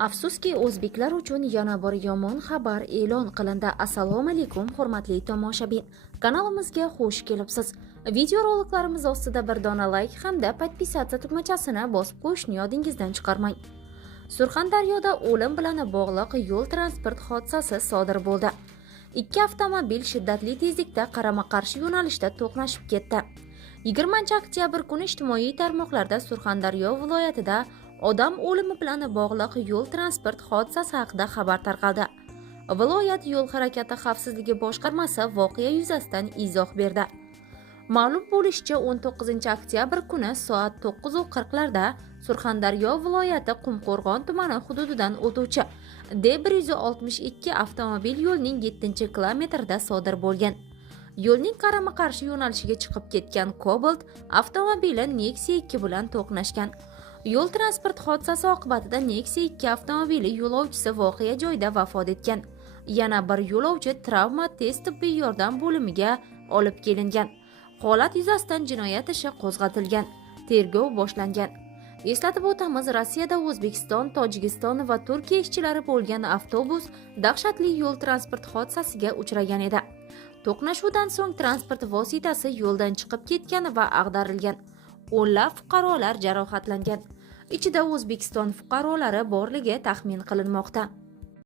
Afsuski, o'zbeklar uchun yana bir yomon xabar e'lon qilindi. Assalomu alaykum, hurmatli tomoshabin. Kanalimizga xush kelibsiz. Videoroliklarimiz ostida bir dona like hamda podpisatsiya tugmachasini bosib qo'yishni yodingizdan chiqarmang. Surxondaryoda o'lim bilan bog'liq yo'l transport hodisasi sodir bo'ldi. Ikki avtomobil shiddatli tezlikda qarama-qarshi yo'nalishda to'qnashib ketdi. 20-oktyabr kuni ijtimoiy tarmoqlarda Surxondaryo viloyatida odam o'limi bilan bog'liq yo'l transport hodisasi haqida xabar tarqaldi. Viloyat yo'l harakati xavfsizligi boshqarmasi voqea yuzasidan izoh berdi. Ma'lum bo'lishicha, 19-oktyabr kuni soat 9:40larda Surxondaryo viloyati Qumqo'rg'on tumani hududidan o'tuvchi D162 avtomobil yo'lning 7-kilometrida sodir bo'lgan. Yo'lning qarama-qarshi yo'nalishiga chiqib ketgan Cobalt avtomobili Nexia 2 bilan to'qnashgan. Yo'l transport hodisasi oqibatida Nexia 2 avtomobili yo'lovchisi voqea joyida vafot etgan. Yana bir yo'lovchi travma tez tibbiy yordam bo'limiga olib kelingan. Holat yuzasidan jinoyat ishi qo'zg'atilgan. Tergov boshlangan. Eslatib o'tamiz, Rossiyada O'zbekiston, Tojikiston va Turkiya ishchilari bo'lgan avtobus dahshatli yo'l transport hodisasiga uchragan edi. To'qnashuvdan so'ng transport vositasi yo'ldan chiqib ketgan va ag'darilgan. O'nlab fuqarolar jarohatlangan. Ichida O'zbekiston fuqarolari borligi taxmin qilinmoqda.